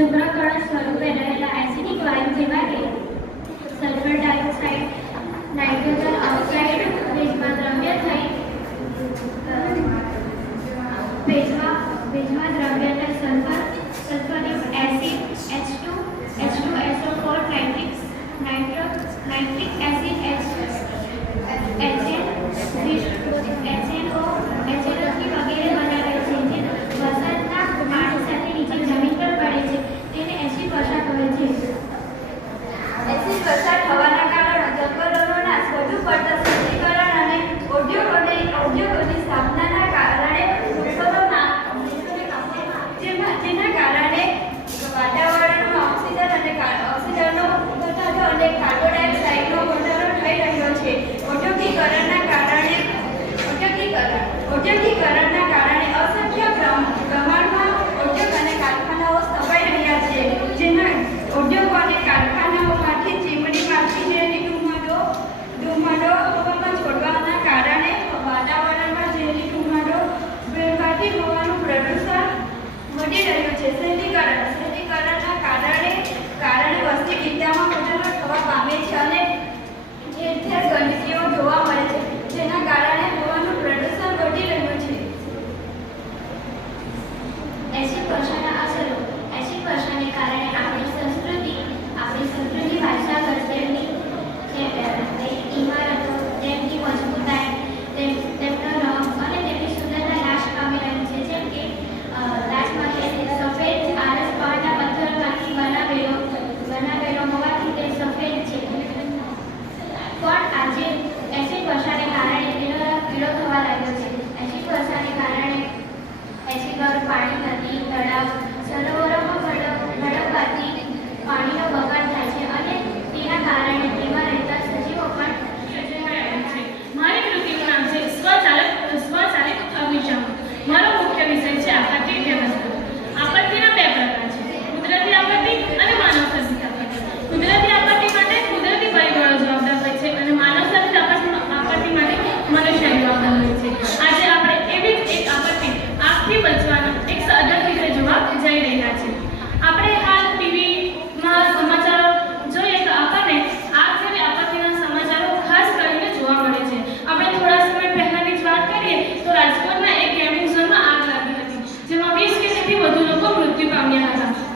શુક્રકણ સ્વરૂપે રહેલા એસિડિક વાયુ જેવા કે સલ્ફર ડાયોક્સાઇડ, નાઇટ્રોજન ઓક્સાઇડ, ભેજમાં દ્રવ્ય થઈ ભેજમાં ભેજમાં દ્રવ્યને sulphur, sulphuric acid H two H two S O four nitrics nitro nitric acid H HN HNO HN ઉત્તરીકરણ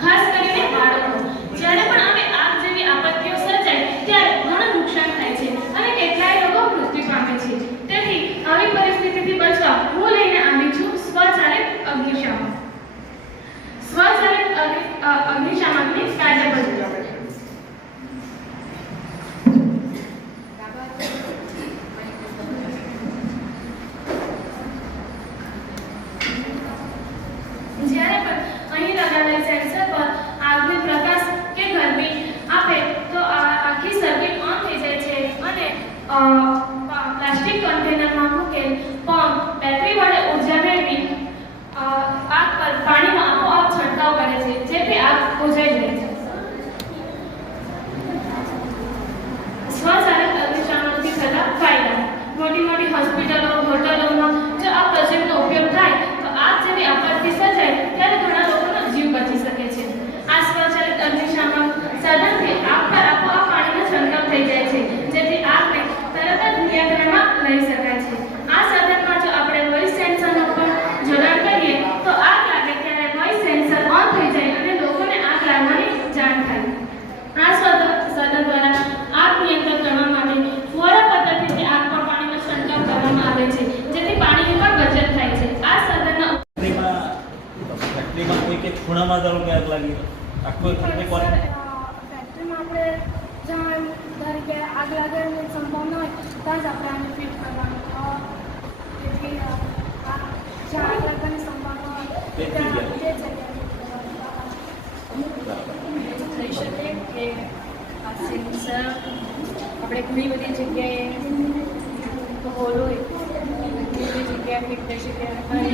ખાસ ખૂણામાં ધારો કે આગ લાગી આખું આપણે જ્યાં કે આગ લાગવાની સંભાવના હોય જ આપણે ફિટ કરવાનું. જેથી જ્યાં આગ લાગવાની સંભાવના થઈ શકે કે આ સેન્સર આપણે ઘણી બધી જગ્યાએ હોલ હોય ઘણી બધી જગ્યાએ ફિટ થઈ શકે અને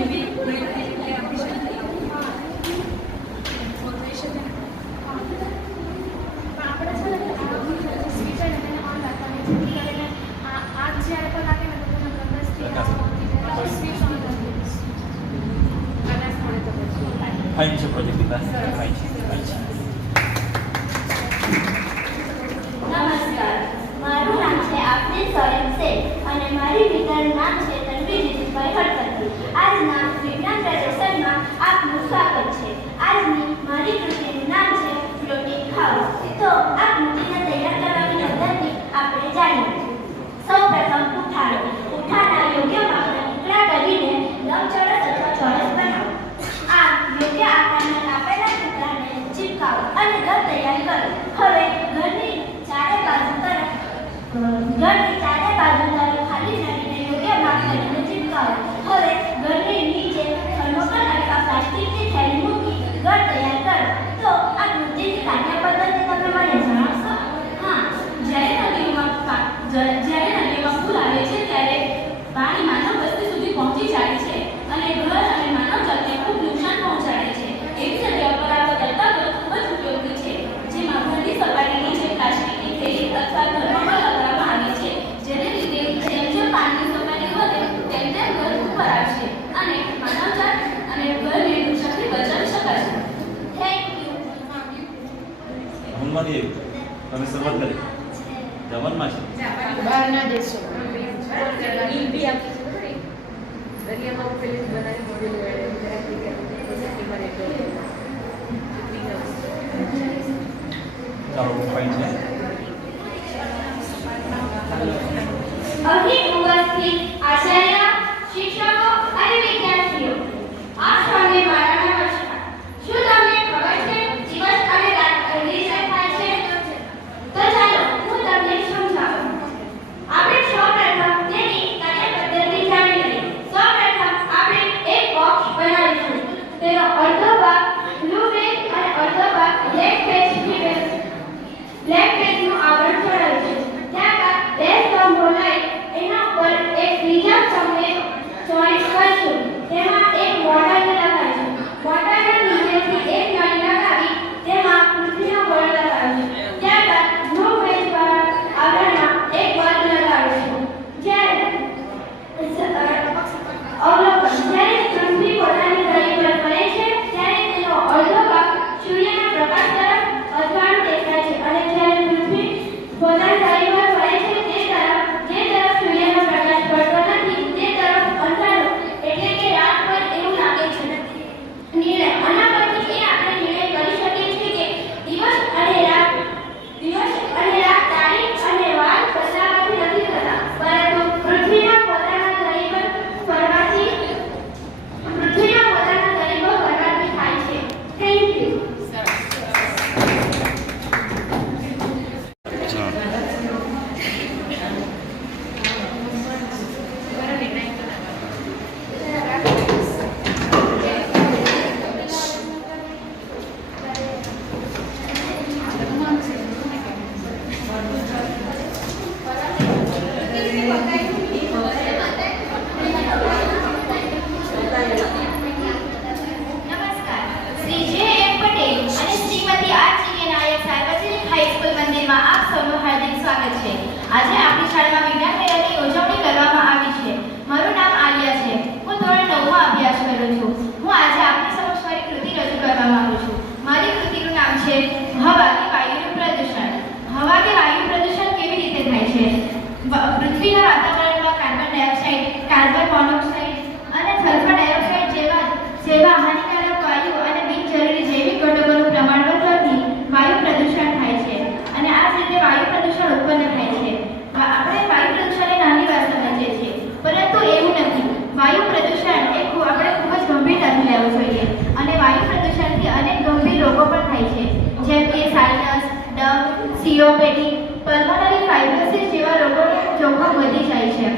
ન્યુરોપેથી પલ્મોનરી ફાઇબ્રોસિસ જેવા રોગોને જોખમ વધી જાય છે.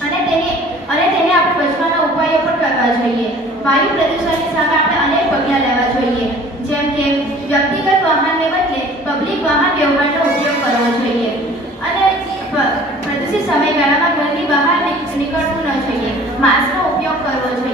અને તેને અને તેને આપણે બચવાના ઉપાયો પણ કરવા જોઈએ. વાયુ પ્રદૂષણની સામે આપણે અનેક પગલાં લેવા જોઈએ. જેમ કે, વ્યક્તિગત વાહનને બદલે પબ્લિક વાહન વ્યવહારનો ઉપયોગ કરવો જોઈએ. અને પ્રદૂષિત સમયગાળામાં ઘરની બહાર નીકળવું ન જોઈએ. માસ્કનો ઉપયોગ કરવો જોઈએ.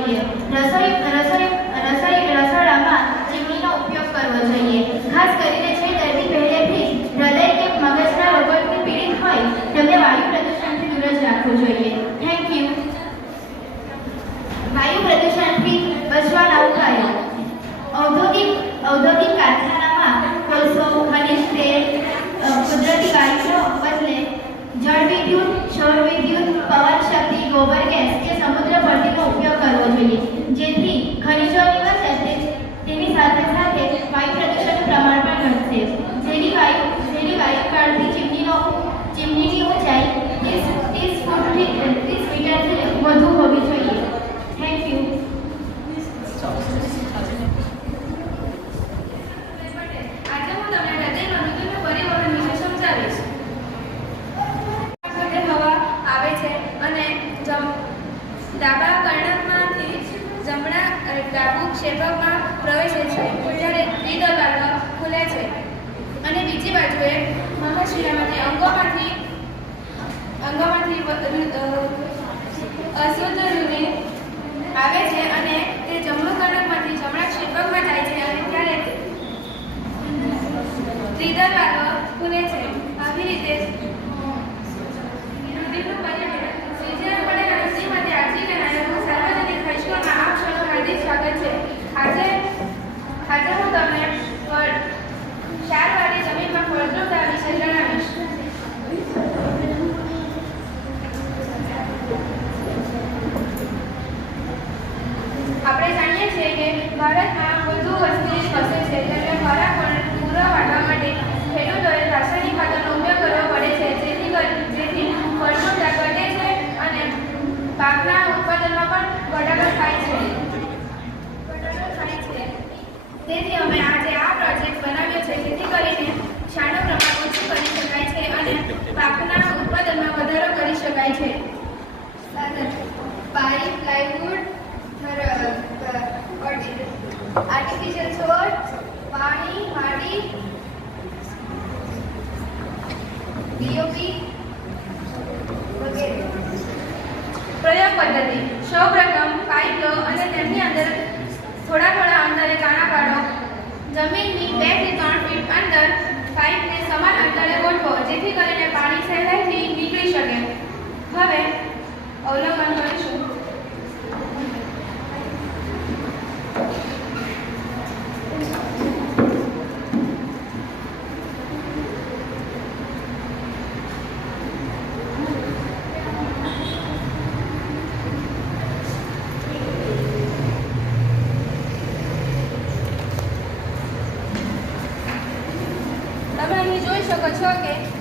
ડાબા કર્ણકમાંથી જમણા ડાબુ ક્ષેપકમાં પ્રવેશે છે. જ્યારે દ્વિદલ માર્ગ ખુલે છે. અને બીજી બાજુએ મહાશિરામાંથી અંગોમાંથી અંગોમાંથી અશુદ્ધ રુધિર આવે છે અને તે જમણા કર્ણકમાંથી જમણા ક્ષેપકમાં જાય છે અને ત્યારે ત્રિદલ માર્ગ ખુલે છે. આવી રીતે খাজে খাজে মতো આર્ટિફિશિયલ છોડ પાણી માટી બીઓપી વગેરે. પ્રયોગ પદ્ધતિ સૌ પ્રથમ It's okay.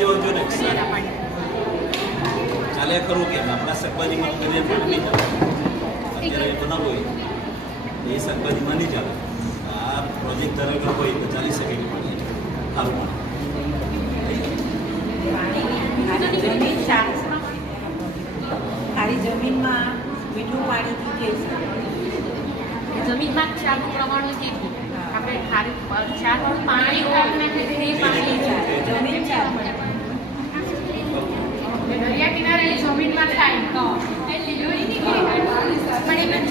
જવું જો નુકસાન ચાલે ખરું કે આપણા શાકભાજીમાં અત્યારે પણ નહીં હોય. એ શાકભાજીમાં નહીં ચાલે. આ પ્રોજેક્ટ હોય તો ચાલી શકે નહીં પણ. સારું પણ મારી જમીનમાં મીઠું પાણીથી જમીનમાં ક્ષારનું પ્રમાણ કેટલું પાણી પાણી દરિયા કિનારે જમીનમાં થાય પણ એમાં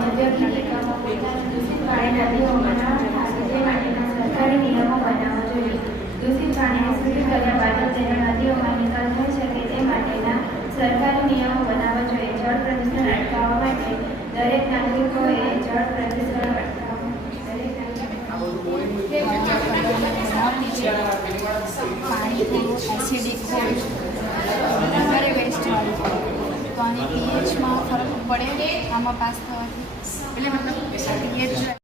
મધ્યગીતિકામાં પોતાના દૂષિત પાણી નદીઓ તે માટેના સરકારી નિયમો બનાવવા જોઈએ. દૂષિત પાણીને શુદ્ધ કર્યા બાદ તેનો નદીઓમાં નિકાલ થઈ શકે તે માટેના સરકારી નિયમો બનાવવા જોઈએ. જળ પ્રદૂષણ અટકાવવા માટે દરેક નાગરિકોએ જળ પ્રદૂષણ પાણી એસિડિક હોય વધારે વેસ્ટ હોય તો પીએચમાં ફરક પડે આમાં પાસ થવાથી? Salamat na po eh, sa